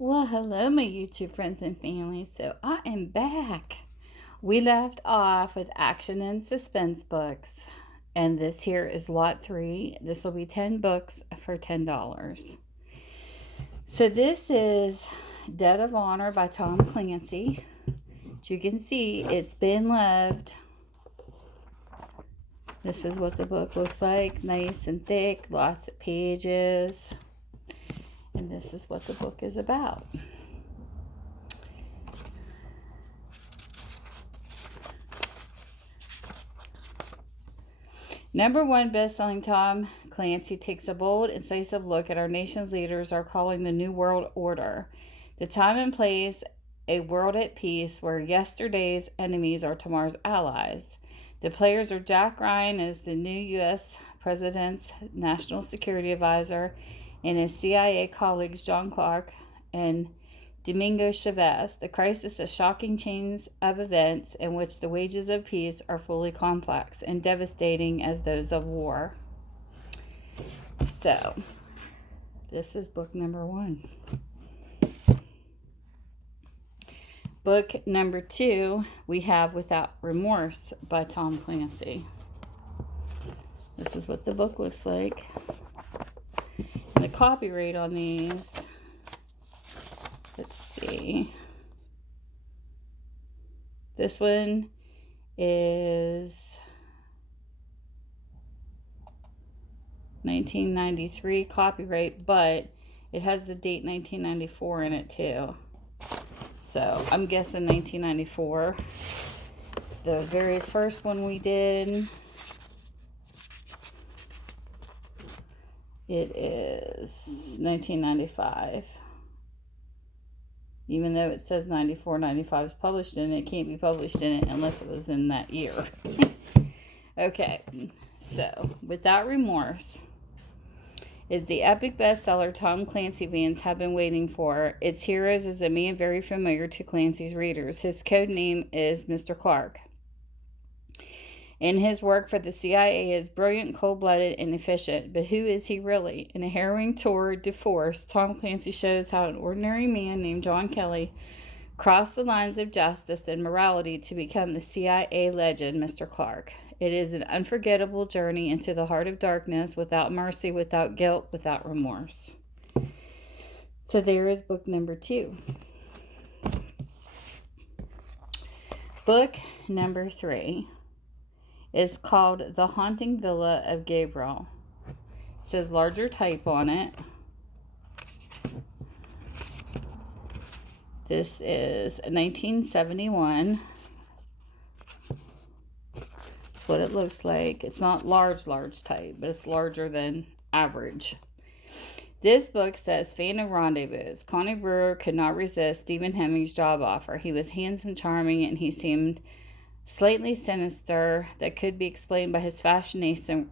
Well, hello, my YouTube friends and family. So I am back. We left off with action and suspense books, and this here is lot 3. This will be 10 books for $10. So this is Debt of Honor by Tom Clancy. As you can see, it's been loved. This is what the book looks like, nice and thick, lots of pages. And this is what the book is about. Number 1 best-selling Tom Clancy takes a bold, incisive look at our nation's leaders are calling the New World Order. The time and place, a world at peace where yesterday's enemies are tomorrow's allies. The players are Jack Ryan as the new U.S. President's National Security Advisor and his CIA colleagues John Clark and Domingo Chavez. The crisis is shocking chains of events in which the wages of peace are fully complex and devastating as those of war. So, this is book number 1. Book number 2, we have Without Remorse by Tom Clancy. This is what the book looks like. And the copyright on these, let's see. This one is 1993 copyright, but it has the date 1994 in it too. So I'm guessing 1994. The very first one we did, it is 1995. Even though it says 94, 95 is published in it, can't be published in it unless it was in that year. Okay, so Without Remorse is the epic bestseller Tom Clancy fans have been waiting for. Its heroes is a man very familiar to Clancy's readers. His code name is Mr. Clark. In his work for the CIA, he is brilliant, cold-blooded, and efficient. But who is he really? In a harrowing tour de force, Tom Clancy shows how an ordinary man named John Kelly crossed the lines of justice and morality to become the CIA legend, Mr. Clark. It is an unforgettable journey into the heart of darkness, without mercy, without guilt, without remorse. So there is book number 2. Book number 3 is called The Haunting Villa of Gabriel. It says larger type on it. This is 1971. That's what it looks like. It's not large type, but it's larger than average. This book says Phantom Rendezvous. Connie Brewer could not resist Stephen Hemming's job offer. He was handsome, charming, and he seemed slightly sinister that could be explained by his fascination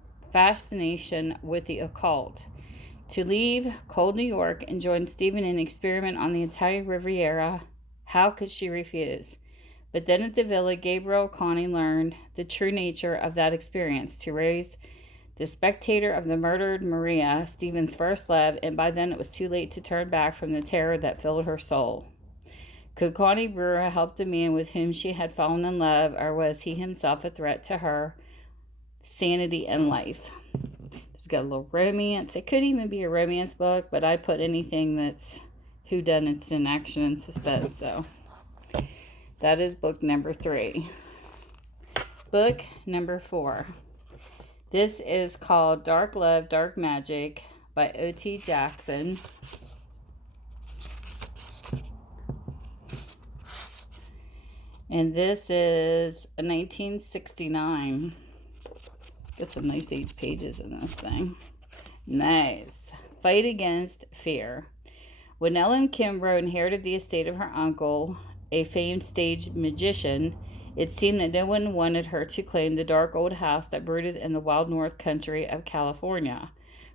with the occult. To leave cold New York and join Stephen in an experiment on the Italian Riviera, how could she refuse? But then at the villa, Gabriel and Connie learned the true nature of that experience, to raise the spectator of the murdered Maria, Stephen's first love, and by then it was too late to turn back from the terror that filled her soul. Could Connie Brewer help the man with whom she had fallen in love, or was he himself a threat to her sanity and life? It's got a little romance. It could even be a romance book, but I put anything that's whodunits in action and suspense. So that is book number 3. Book number 4. This is called Dark Love, Dark Magic by O.T.Jackson. And this is a 1969. Got some nice age pages in this thing. Nice. Fight Against Fear. When Ellen Kimbrough inherited the estate of her uncle, a famed stage magician, it seemed that no one wanted her to claim the dark old house that brooded in the wild north country of California.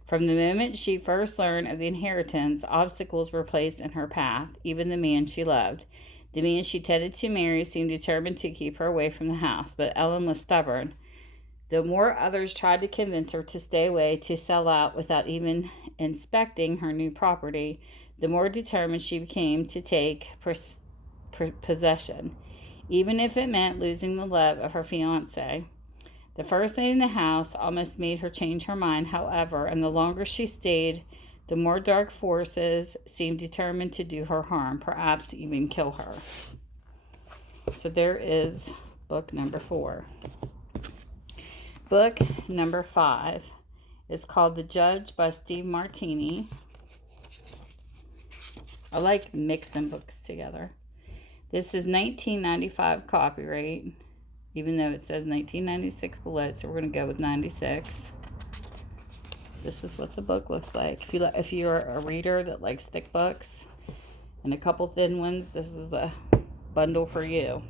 From the moment she first learned of the inheritance, obstacles were placed in her path, even the man she loved. The man she tended to marry seemed determined to keep her away from the house, but Ellen was stubborn. Though more others tried to convince her to stay away, to sell out without even inspecting her new property, the more determined she became to take possession, even if it meant losing the love of her fiancé. The first night in the house almost made her change her mind, however, and the longer she stayed, the more dark forces seemed determined to do her harm, perhaps even kill her. So there is book number 4. Book number 5 is called The Judge by Steve Martini. I like mixing books together. This is 1995 copyright, even though it says 1996 below it, so we're going to go with 96. This is what the book looks like. If you're a reader that likes thick books and a couple thin ones, this is the bundle for you.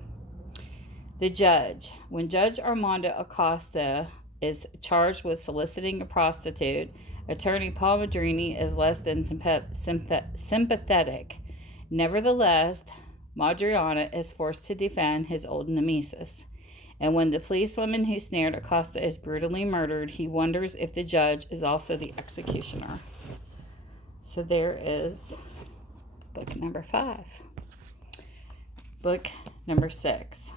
The Judge. When Judge Armando Acosta is charged with soliciting a prostitute, attorney Paul Madrini is less than sympathetic. Nevertheless, Madriana is forced to defend his old nemesis. And when the policewoman who snared Acosta is brutally murdered, he wonders if the judge is also the executioner. So there is book number 5. Book number 6.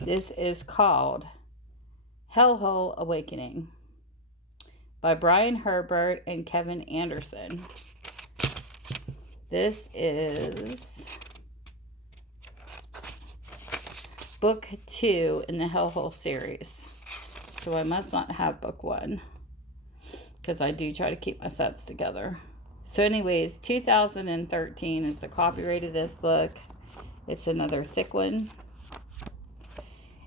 This is called Hellhole Awakening by Brian Herbert and Kevin Anderson. This is book 2 in the Hellhole series. So I must not have book 1, because I do try to keep my sets together. So anyways, 2013 is the copyright of this book. It's another thick one.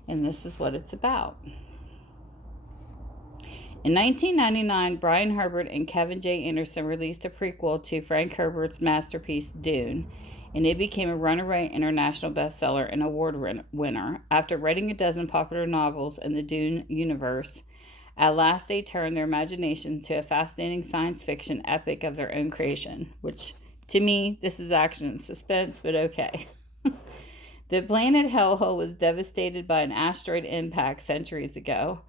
And this is what it's about. In 1999, Brian Herbert and Kevin J. Anderson released a prequel to Frank Herbert's masterpiece, Dune, and it became a runaway international bestseller and award winner. After writing a dozen popular novels in the Dune universe, at last they turned their imagination to a fascinating science fiction epic of their own creation, which, to me, this is action and suspense, but okay. The planet Hellhole was devastated by an asteroid impact centuries ago.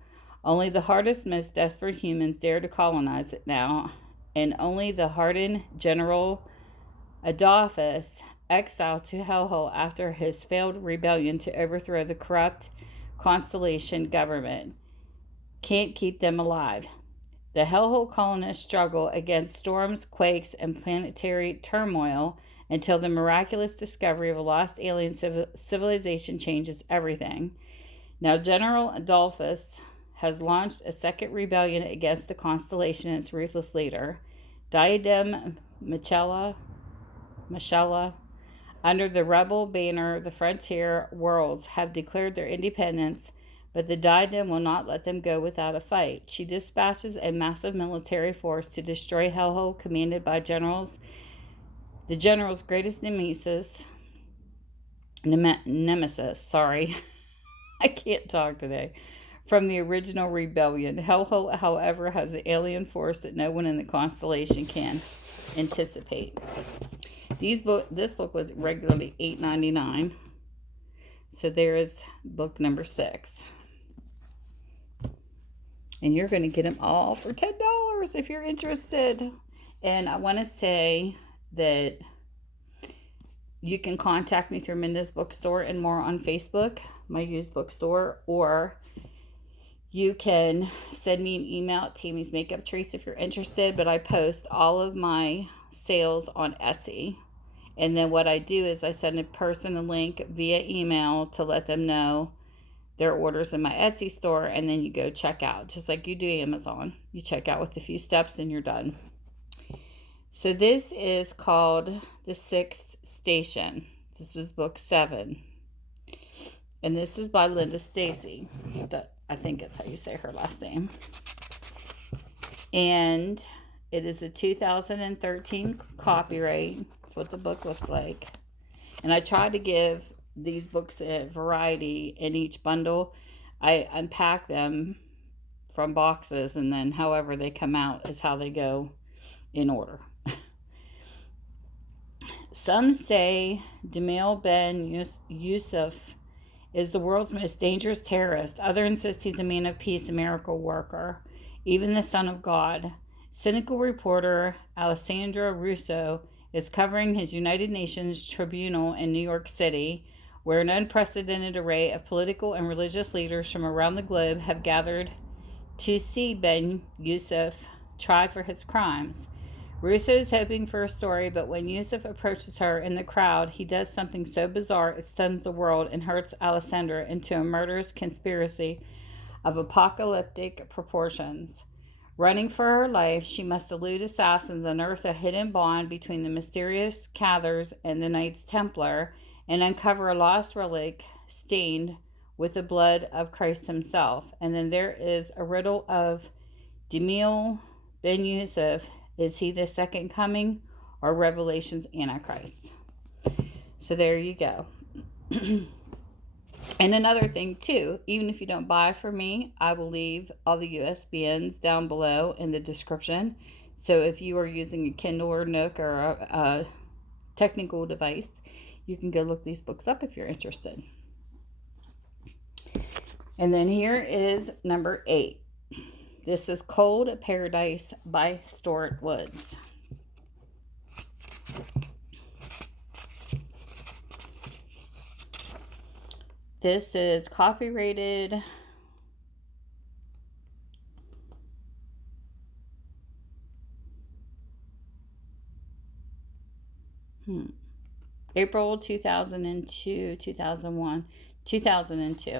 Only the hardest, most desperate humans dare to colonize it now, and only the hardened General Adolphus, exiled to Hellhole after his failed rebellion to overthrow the corrupt Constellation government, can't keep them alive. The Hellhole colonists struggle against storms, quakes, and planetary turmoil until the miraculous discovery of a lost alien civilization changes everything. Now, General Adolphus has launched a second rebellion against the Constellation and its ruthless leader, Diadem Machella. Under the rebel banner, the frontier worlds have declared their independence, but the Diadem will not let them go without a fight. She dispatches a massive military force to destroy Hellhole, commanded by the general's greatest nemesis. I can't talk today. From the original rebellion. Hellhole, however, has an alien force that no one in the Constellation can anticipate. This book was regularly $8.99. So there is book number 6. And you're going to get them all for $10 if you're interested. And I want to say that you can contact me through Minda's Bookstore and more on Facebook, my used bookstore, or you can send me an email at Tammy's Makeup Trace if you're interested, but I post all of my sales on Etsy. And then what I do is I send a person a link via email to let them know their orders in my Etsy store, and then you go check out, just like you do Amazon. You check out with a few steps and you're done. So this is called The Sixth Station. This is book 7. And this is by Linda Stasi. I think that's how you say her last name. And it is a 2013 copyright. That's what the book looks like. And I tried to give these books a variety in each bundle. I unpack them from boxes, and then however they come out is how they go in order. Some say Demel Ben Yusuf is the world's most dangerous terrorist. Others insist he's a man of peace, a miracle worker, even the Son of God. Cynical reporter Alessandra Russo is covering his United Nations tribunal in New York City, where an unprecedented array of political and religious leaders from around the globe have gathered to see Ben Yusuf tried for his crimes. Russo is hoping for a story, but when Yusuf approaches her in the crowd, he does something so bizarre it stuns the world and hurts Alessandra into a murderous conspiracy of apocalyptic proportions. Running for her life, she must elude assassins, unearth a hidden bond between the mysterious Cathars and the Knights Templar, and uncover a lost relic stained with the blood of Christ himself. And then there is a riddle of Demil Ben Yusuf. Is he the second coming or Revelation's Antichrist? So there you go. And another thing too, even if you don't buy from me, I will leave all the ISBNs down below in the description. So if you are using a Kindle or Nook or a technical device, you can go look these books up if you're interested. And then here is number 8. This is Cold Paradise by Stuart Woods. This is copyrighted April 2002, 2001, 2002.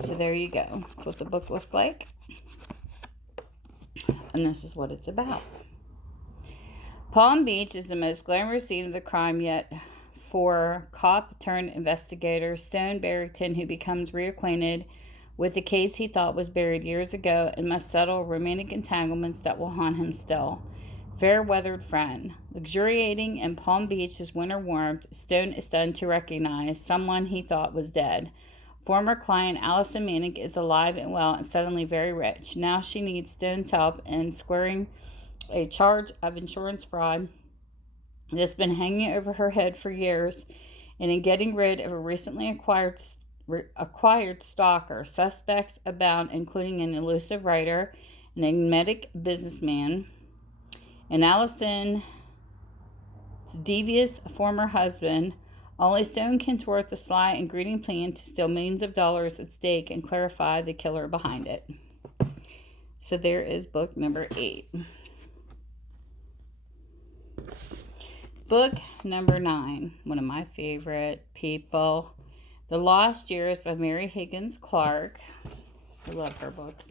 So there you go. That's what the book looks like. And this is what it's about. Palm Beach is the most glamorous scene of the crime yet for cop-turned-investigator Stone Barrington, who becomes reacquainted with the case he thought was buried years ago and must settle romantic entanglements that will haunt him still. Fair-weathered friend. Luxuriating in Palm Beach's winter warmth, Stone is stunned to recognize someone he thought was dead. Former client Allison Manick is alive and well and suddenly very rich. Now she needs Stone's help in squaring a charge of insurance fraud that's been hanging over her head for years, and in getting rid of a recently acquired stalker. Suspects abound, including an elusive writer, an enigmatic businessman, and Allison's devious former husband. Only Stone can thwart the sly and greedy plan to steal millions of dollars at stake and clarify the killer behind it. So there is book number 8. Book number 9, one of my favorite people, The Lost Years by Mary Higgins Clark. I love her books.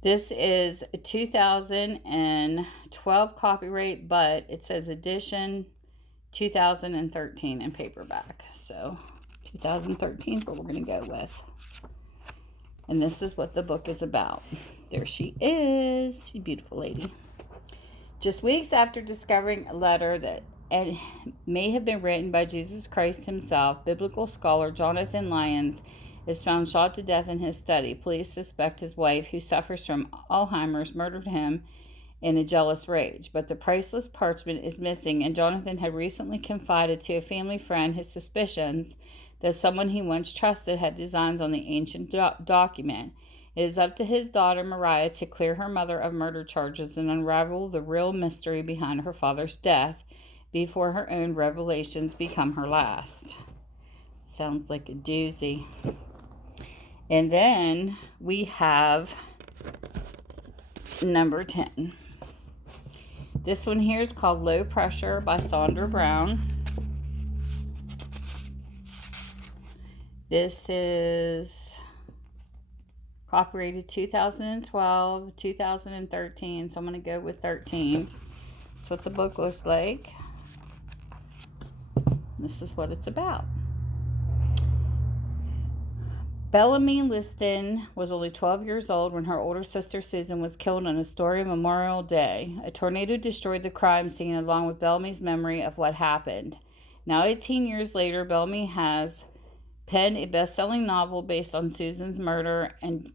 This is a 2012 copyright, but it says edition 2013 in paperback. So 2013 is what we're going to go with. And this is what the book is about. There she is. She's a beautiful lady. Just weeks after discovering a letter that may have been written by Jesus Christ himself, biblical scholar Jonathan Lyons is found shot to death in his study. Police suspect his wife, who suffers from Alzheimer's, murdered him in a jealous rage. But the priceless parchment is missing, and Jonathan had recently confided to a family friend his suspicions that someone he once trusted had designs on the ancient document. It is up to his daughter, Mariah, to clear her mother of murder charges and unravel the real mystery behind her father's death before her own revelations become her last. Sounds like a doozy. And then we have number 10. This one here is called Low Pressure by Sandra Brown. This is copyrighted 2012, 2013, so I'm going to go with 13. That's what the book looks like. This is what it's about. Bellamy Liston was only 12 years old when her older sister Susan was killed on Astoria Memorial Day. A tornado destroyed the crime scene along with Bellamy's memory of what happened. Now, 18 years later, Bellamy has penned a best-selling novel based on Susan's murder, and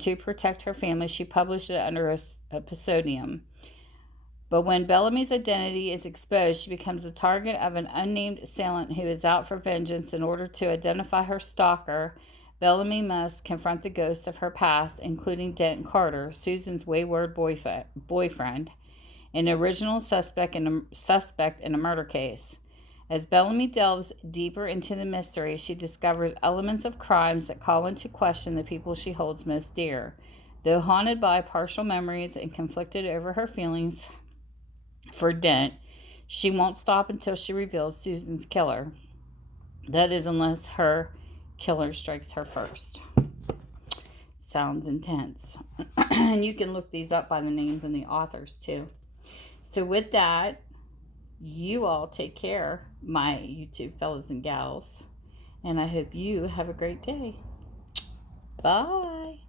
to protect her family, she published it under a pseudonym. But when Bellamy's identity is exposed, she becomes the target of an unnamed assailant who is out for vengeance. In order to identify her stalker, Bellamy must confront the ghosts of her past, including Dent Carter, Susan's wayward boyfriend, an original suspect in a murder case. As Bellamy delves deeper into the mystery, she discovers elements of crimes that call into question the people she holds most dear. Though haunted by partial memories and conflicted over her feelings for Dent, she won't stop until she reveals Susan's killer. That is, unless her killer strikes her first. Sounds intense. And you can look these up by the names and the authors too. So with that, you all take care, my YouTube fellas and gals. And I hope you have a great day. Bye.